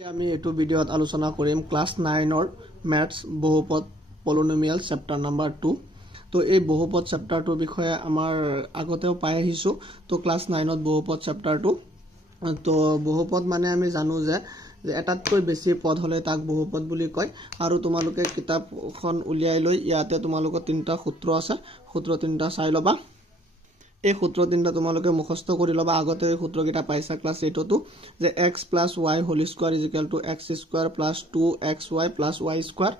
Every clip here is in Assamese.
আমি এটো ভিডিওত আলোচনা কৰিম ক্লাস 9 ৰ ম্যাথছ বহুপদ পলিনোমিয়াল চেপ্টাৰ নাম্বাৰ 2 তো এই বহুপদ চেপ্টাৰটোৰ বিষয়ে আমাৰ আগতেও পাই আহিছো তো ক্লাস 9 ত বহুপদ চেপ্টাৰটো তো বহুপদ মানে আমি জানো যে এটাতকৈ বেছি পদ হলে তাক বহুপদ বুলি কয় আৰু তোমালোকে কিতাপখন উলিয়াই লৈ ইয়াতে তোমালোকৰ তিনটা সূত্ৰ আছে সূত্ৰ তিনটা চাই লবা এই সূত্ৰ তিনটা তোমালোকে মুখস্থ কৰি লবা আগতে এই সূত্ৰ কিটা পাইছা ক্লাস 8 তো যে x + y whole square = x square + 2xy + y square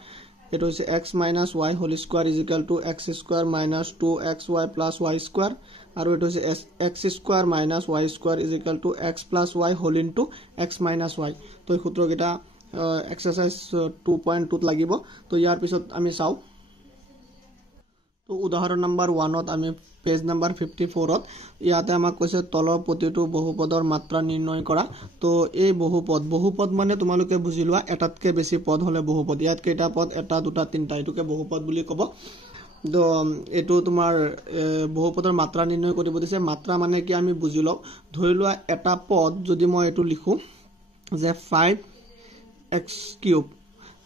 এটো হৈছে x - y whole square = x square - 2xy + y square আৰু এটো হৈছে x square - y square = x + y whole into x - y তো এই সূত্ৰ কিটা এক্সাৰসাইজ 2.2 ত লাগিব তো ইয়াৰ পিছত আমি চাও তো উদাহৰণ নম্বৰ 1 ত আমি পেজ নম্বৰ 54 ত ইয়াতে আমাক কৈছে তলৰ প্ৰতিটো বহুপদৰ মাত্ৰা নিৰ্ণয় কৰা তো এই বহুপদ মানে তোমালোকে বুজি লোৱা এটাতকে বেছি পদ হলে বহুপদ ইয়াত কেইটা পদ এটা দুটা তিনটা এটোকে বহুপদ বুলি কব তো এটো তোমাৰ বহুপদৰ মাত্ৰা নিৰ্ণয় কৰিব দিছে মাত্ৰা মানে কি আমি বুজি লও ধৰি লোৱা এটা পদ যদি মই এটো লিখো যে 5x³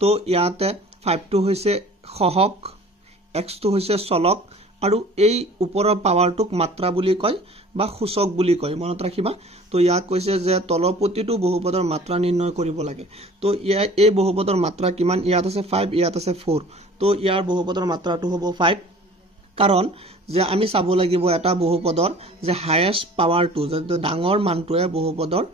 তো ইয়াতে 5 টো হৈছে সহগ x টো হৈছে চলক আৰু এই ওপৰৰ পাৱাৰটোক মাত্ৰা বুলি কয় বা সূচক বুলি কয় মনত ৰাখিবা তো ইয়াক কৈছে যে তলৰ প্ৰতিটো বহুপদৰ মাত্ৰা নিৰ্ণয় কৰিব লাগে তো এই বহুপদৰ মাত্ৰা কিমান ইয়াত আছে 5 ইয়াত আছে 4 তো ইয়াৰ বহুপদৰ মাত্ৰাটো হ'ব 5 কাৰণ যে আমি চাব লাগিব এটা বহুপদৰ যে হাইয়েস্ট পাৱাৰটো যে ডাঙৰ মানটোৱে বহুপদৰ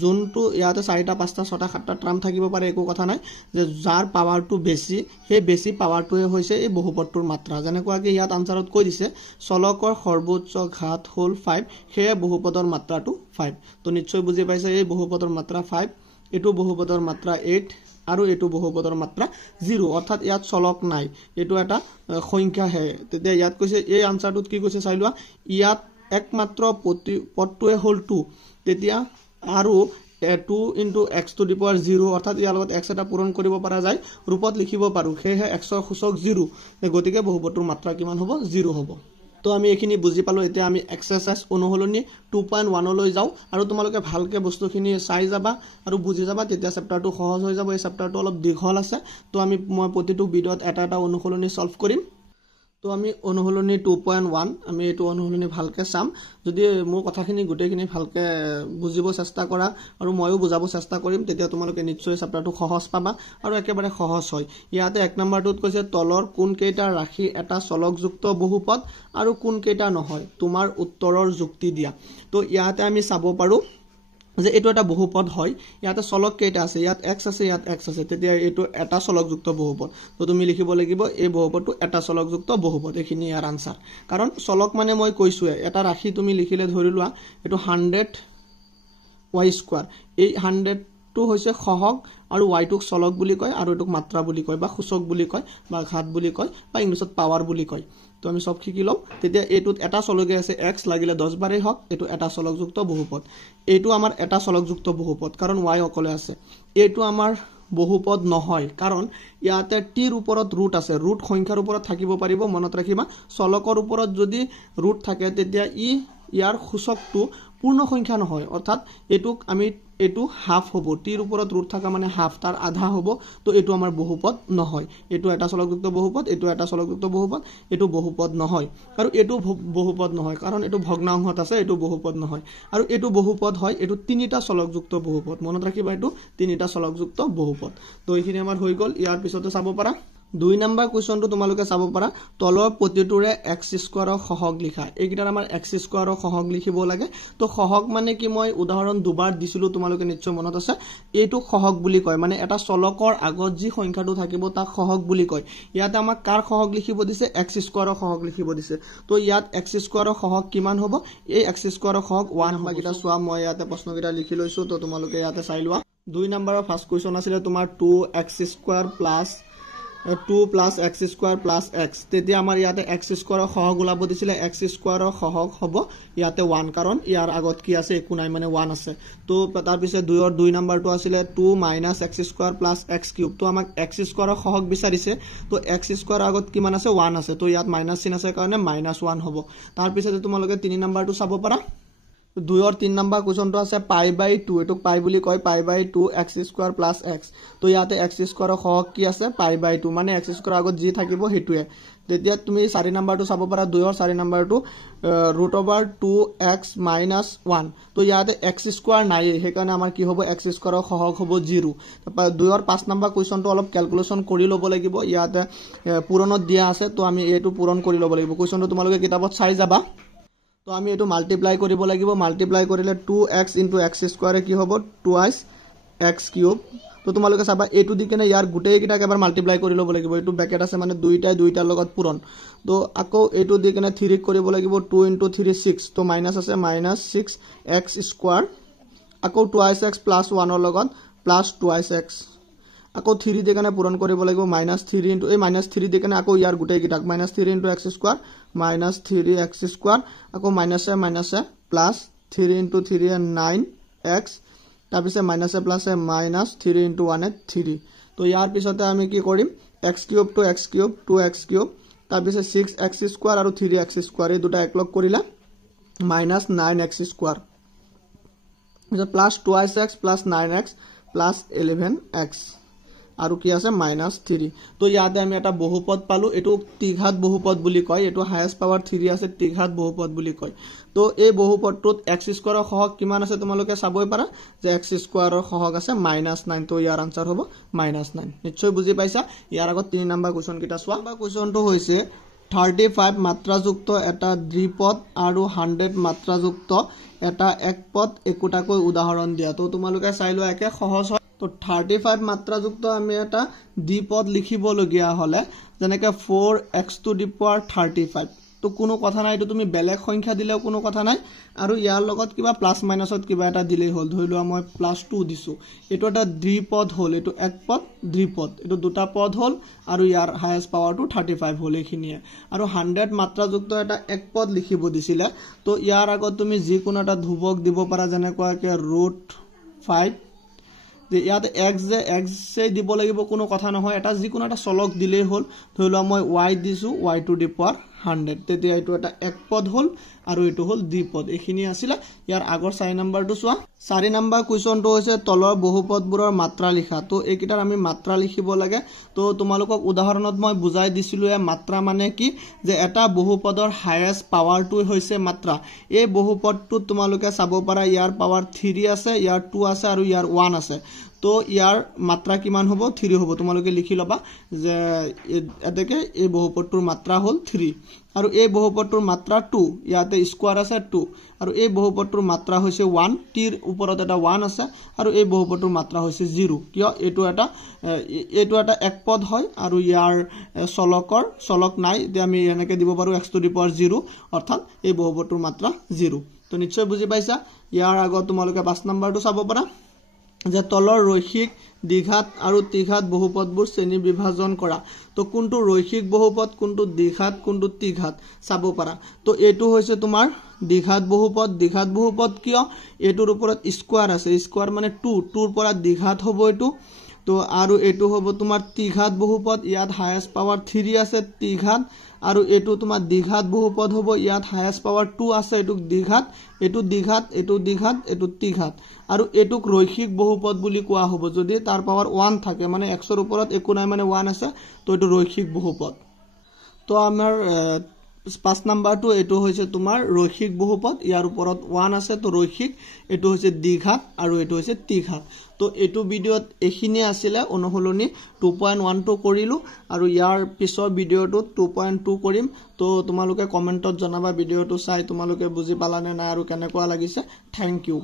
যোনটো ইয়াতে 4টা 5টা 6টা 7টা টাৰ্ম থাকিব পাৰে একো কথা নাই যে যাৰ পাৱাৰটো বেছি হে বেছি পাৱাৰটোৱে হৈছে এই বহুপদটোৰ মাত্ৰা যেনেকুৱাকৈ ইয়াত আনসাৰত কৈ দিছে চলকৰ সৰ্বোচ্চ ঘাত হ'ল 5 হে বহুপদৰ মাত্ৰাটো 5 তো নিশ্চয় বুজি পাইছে এই বহুপদৰ মাত্ৰা 5 এটো বহুপদৰ মাত্ৰা 8 আৰু এটো বহুপদৰ মাত্ৰা 0 অৰ্থাৎ ইয়াত চলক নাই এটো এটা সংখ্যা হে তেতিয়া ইয়াত কৈছে এই আনসাৰটোত কি কৈছে চাই লোৱা ইয়াত একমাত্ৰ পদটোৱে হ'ল 2 তেতিয়া আৰু 2 * x to the power 0 অৰ্থাৎ ইয়াৰ লগত x এটা পূৰণ কৰিব পৰা যায় ৰূপত লিখিব পাৰো হেহে x ৰ সূচক 0 গতিকে বহুপদটোৰ মাত্ৰা কিমান হ'ব 0 হ'ব তো আমি এখিনি বুজি পালো এতিয়া আমি এক্সাৰসাইজ অনুহলনি 2.1 লৈ যাও আৰু তোমালোকে ভালকে বস্তুখিনি চাই যাবা আৰু বুজি যাবা তেতিয়া চেপ্টাৰটো সহজ হৈ যাব এই চেপ্টাৰটো অলপ দীঘল আছে তো মই প্ৰতিটো ভিডিওত এটা অনুহলনি সলভ কৰিম তো আমি অনুহলনি 2.1 আমি এটো অনুহলনি ভালকে চাম যদি মোৰ কথাখিনি গুটেখিনি ভালকে বুজিব চেষ্টা কৰা আৰু ময়ো বুজাব চেষ্টা কৰিম তেতিয়া তোমালোকে নিশ্চয় চেপ্টাৰটো সহজ পাবা আৰু একেবাৰে সহজ হয় ইয়াতে এক নম্বৰটোত কৈছে তলৰ কোন কেইটা ৰাখি এটা চলকযুক্ত বহুপদ আৰু কোন কেইটা নহয় তোমাৰ উত্তৰৰ যুক্তি দিয়া তো ইয়াতে আমি চাব পাৰো যে এটো এটা বহুপদ হয় ইয়াতে চলক কেইটা আছে ইয়াত x আছে ইয়াত x আছে তেতিয়া এটো এটা চলকযুক্ত বহুপদ তো তুমি লিখিব লাগিব এই বহুপদটো এটা চলকযুক্ত বহুপদ এখিনি ইয়াৰ আনসাৰ কাৰণ চলক মানে মই কৈছো এটা ৰাখি তুমি লিখিলে ধৰি লোৱা এটো 100y² এই 100 টো হৈছে সহগ আৰু y টোক চলক বুলি কয় আৰু এটোক মাত্ৰা বুলি কয় বা সূচক বুলি কয় বা ঘাত বুলি কয় বা ইংলিছত পাৱাৰ বুলি কয় তো আমি সব শিকি লম তেতিয়া এটোত এটা চলকে আছে x লাগিলে 10 বাৰে হক এটো এটা চলকযুক্ত বহুপদ এটো আমাৰ এটা চলকযুক্ত বহুপদ কাৰণ y অকলে আছে এটো আমাৰ বহুপদ নহয় কাৰণ ইয়াতে t ৰ ওপৰত ৰুট আছে ৰুট সংখ্যাৰ ওপৰত থাকিব পাৰিব মনত ৰাখিবা চলকৰ ওপৰত যদি ৰুট থাকে তেতিয়া ইয়াৰ সূচকটো পূৰ্ণ সংখ্যা নহয় অৰ্থাৎ এটুক আমি এটু হাফ হ'ব টিৰ ওপৰত ৰুট থাকা মানে হাফ তাৰ আধা হ'ব তো এটু আমাৰ বহুপদ নহয় এটু এটা চলকযুক্ত বহুপদ এটু এটা চলকযুক্ত বহুপদ এটু বহুপদ নহয় আৰু এটু বহুপদ নহয় কাৰণ এটু ভগ্নাংশত আছে এটু বহুপদ নহয় আৰু এটু বহুপদ হয় এটু তিনিটা চলকযুক্ত বহুপদ মনত ৰাখিবা এটু তিনিটা চলকযুক্ত বহুপদ তো এইখিনি আমাৰ হৈ গল ইয়াৰ পিছতে চাব পাৰা 2 নম্বৰ কোৱেশ্চনটো তোমালোকে চাব পাৰা তলৰ প্ৰতিটোৰে x² ৰ সহগ লিখা এইকিটাৰ আমাৰ x² ৰ সহগ লিখিব লাগে তো সহগ মানে কি মই উদাহৰণ দুবাৰ দিছিলো তোমালোকে নিশ্চয় মনত আছে এইটো সহগ বুলি কয় মানে এটা চলকৰ আগত যি সংখ্যাটো থাকিব তাক সহগ বুলি কয় ইয়াতে আমাক কাৰ সহগ লিখিব দিছে x² ৰ সহগ লিখিব দিছে তো ইয়াত x² ৰ সহগ কিমান হ'ব এই x² ৰ সহগ 1 নম্বৰ কিটা সোৱা মই ইয়াতে প্ৰশ্নকিটা লিখি লৈছো তো তোমালোকে ইয়াতে চাই লোৱা 2 নম্বৰৰ ফাৰ্স্ট কোৱেশ্চন আছিল তোমাৰ 2x² + 2 + x² + x তেতিয়া আমাৰ ইয়াতে x² ৰ সহগ ওলাব দিছিলে x² ৰ সহগ হ'ব ইয়াতে 1 কাৰণ ইয়াৰ আগত কি আছে একো নাই মানে 1 আছে তো তাৰ পিছে 2 নম্বৰটো আছিল 2 - x² + x³ তো আমাক x² ৰ সহগ বিচাৰিছে তো x² ৰ আগত কিমান আছে 1 আছে তো ইয়াত মাইনাস চিন আছে কাৰণে -1 হ'ব তাৰ পিছে তোমালোকে 3 নম্বৰটো চাব পাৰা 2 3 নম্বৰ কোৱেশ্যনটো আছে π/2 এটোক পাই বুলি কয় π/2 x² + x তো ইয়াতে x² সহগ কি আছে π/2 মানে x² আগত যি থাকিব হেতুৱে তেতিয়া তুমি 4 নম্বৰটো চাব পাৰা 2 ৰ 4 নম্বৰটো √2x - 1 তো ইয়াতে x² নাই হেকাৰণে আমাৰ কি হ'ব x² সহগ হ'ব 0 2 ৰ 5 নম্বৰ কোৱেশ্যনটো অলপ ক্যালকুলেশন কৰি ল'ব লাগিব ইয়াতে পূৰণত দিয়া আছে তো আমি এটো পূৰণ কৰি ল'ব লাগিব কোৱেশ্যনটো তোমালোকে কিতাপত চাই যাবা তো আমি এটো মাল্টিপ্লাই কৰিব লাগিব মাল্টিপ্লাই কৰিলে 2x * x² কি হ'ব 2x³ তো তোমালোকে চাবা এটো দি কেনে ইয়াৰ গুটেই কিটাক এবাৰ মাল্টিপ্লাই কৰি ল'ব লাগিব এটো ব্ৰেকেট আছে মানে দুইটাৰ লগত পূৰণ তো আকৌ এটো দি কেনে 3 কৰিব লাগিব 2 * 3 6 তো মাইনাস আছে -6x² আকৌ 2x + 1 ৰ লগত +2x আকৌ 3 দি কেনে পূৰণ কৰিব লাগিব -3 এই -3 দি কেনে আকৌ ইয়াৰ গুটেই কিটাক -3 * x² -3x² আকৌ মাইনাসে +3 * 3 9x তাৰপিছে মাইনাসে প্লাসে -3 * 1 3 তো ইয়াৰ পিছতে আমি কি কৰিম x³ to x³ 2x³ তাৰপিছে 6x² আৰু 3x² এই দুটা একলগ কৰিলা -9x² +2x + 9x + 11x আৰু কি আছে -3 তো ইয়াতে আমি এটা বহুপদ পালো এটো ত্ৰিঘাত বহুপদ বুলি কয় এটো হাইয়েস্ট পাৱাৰ 3 আছে ত্ৰিঘাত বহুপদ বুলি কয় তো এই বহুপদটোত x² ৰ সহগ কিমান আছে তোমালোকে চাবই পাৰা যে x² ৰ সহগ আছে -9 তো ইয়াৰ আনসাৰ হ'ব -9 নিশ্চয় বুজি পাইছা ইয়াৰ আগত 3 নম্বৰ কোৱেশ্যন কিটা চোৱা কোৱেশ্যনটো হৈছে 35 মাত্ৰাযুক্ত এটা দ্বিপদ আৰু 100 মাত্ৰাযুক্ত এটা একপদ একোটাকৈ উদাহৰণ দিয়া তো তোমালোকে চাই লোৱা একে সহজ তো 35 মাত্ৰাযুক্ত আমি এটা দ্বিপদ লিখিব লগিয়া হলে যেনেকৈ 4x⁵ তো কোনো কথা নাই এটো তুমি বেলেগ সংখ্যা দিলেও কোনো কথা নাই আৰু ইয়াৰ লগত কিবা প্লাস মাইনাসত কিবা এটা দিলেই হল ধৰিলো মই +2 দিছো এটো এটা দ্বিপদ হল এটো একপদ দ্বিপদ এটো দুটা পদ হল আৰু ইয়াৰ হাইয়েস্ট পাৱাৰটো 35 হল এখিনিয়ে আৰু 100 মাত্ৰাযুক্ত এটা একপদ লিখিব দিছিলে তো ইয়াৰ আগত তুমি যি কোনো এটা ধ্ৰুৱক দিব পাৰা যেনেকৈ √5 যে ইয়াতে x এ দিব লাগিব কোনো কথা নহয় এটা যি কোনো এটা চলক দিলেই হল ধৰিলো মই y দিছো y⁴100 তেতিয়া এটো এটা একপদ হল আৰু এটো হল দ্বিপদ এখিনি আছিল ইয়াৰ আগৰ 4 নম্বৰটো চোৱা 4 নম্বৰ কোৱেশ্যনটো হৈছে তলৰ বহুপদবোৰৰ মাত্ৰা লিখা তো এইকিটাৰ আমি মাত্ৰা লিখিব লাগে তো তোমালোকক উদাহৰণত মই বুজাই দিছিলো এ মাত্ৰা মানে কি যে এটা বহুপদৰ হাইয়েস্ট পাৱাৰটো হৈছে মাত্ৰা এই বহুপদটো তোমালোকে চাব পাৰা ইয়াৰ পাৱাৰ 3 আছে ইয়াৰ 2 আছে আৰু ইয়াৰ 1 আছে তো ইয়াৰ মাত্ৰা কিমান হ'ব 3 হ'ব তোমালোকে লিখি লবা যে এতেকে এই বহুপদটোৰ মাত্ৰা হল 3 আৰু এই বহুপদটোৰ মাত্ৰা 2 ইয়াতে স্কয়াৰ আছে 2 আৰু এই বহুপদটোৰ মাত্ৰা হৈছে 1 টিৰ ওপৰত এটা 1 আছে আৰু এই বহুপদটোৰ মাত্ৰা হৈছে 0 কিয় এটো এটা একপদ হয় আৰু ইয়াৰ চলক নাই তে আমি এনেকে দিব পাৰো x⁴0 অৰ্থাৎ এই বহুপদটোৰ মাত্ৰা 0 তো নিশ্চয় বুজি পাইছা ইয়াৰ আগত তোমালোকে 5 নম্বৰটো চাব পাৰা যে তলৰ ৰৈখিক দ্বিঘাত আৰু ত্ৰিঘাত বহুপদবোৰ শ্ৰেণী বিভাজন কৰা তো কোনটো ৰৈখিক বহুপদ কোনটো দ্বিঘাত কোনটো ত্ৰিঘাত চাব পাৰা তো এটো হৈছে তোমাৰ দ্বিঘাত বহুপদ কিয় এটোৰ ওপৰত স্কয়াৰ আছে স্কয়াৰ মানে 2 ৰ পৰা দ্বিঘাত হ'ব এটো তো আৰু এটো হ'ব তোমাৰ ত্ৰিঘাত বহুপদ ইয়াত হাইয়েস্ট পাৱাৰ 3 আছে ত্ৰিঘাত আৰু এটো তোমাৰ দ্বিঘাত বহুপদ হ'ব ইয়াত হাইয়েস্ট পাৱাৰ 2 আছে এটুক দ্বিঘাত এটো ত্ৰিঘাত আৰু এটুক ৰৈখিক বহুপদ বুলি কোৱা হ'ব যদি তাৰ পাৱাৰ 1 থাকে মানে x ৰ ওপৰত একো নাই মানে 1 আছে তো এটো ৰৈখিক বহুপদ তো আমাৰ 5 নম্বৰটো এটো হৈছে তোমাৰ ৰৈখিক বহুপদ ইয়াৰ ওপৰত 1 আছে তো ৰৈখিক এটো হৈছে দ্বিঘাত আৰু এটো হৈছে ত্ৰিঘাত তো এটো ভিডিওত এখিনি আছিল অনুহলনি 2.12 কৰিলো আৰু ইয়াৰ পিছৰ ভিডিওটো 2.2 কৰিম তো তোমালোকে কমেন্টত জনাবা ভিডিওটো চাই তোমালোকে বুজি পালানে নাই আৰু কেনেকুৱা লাগিছে থ্যাংক ইউ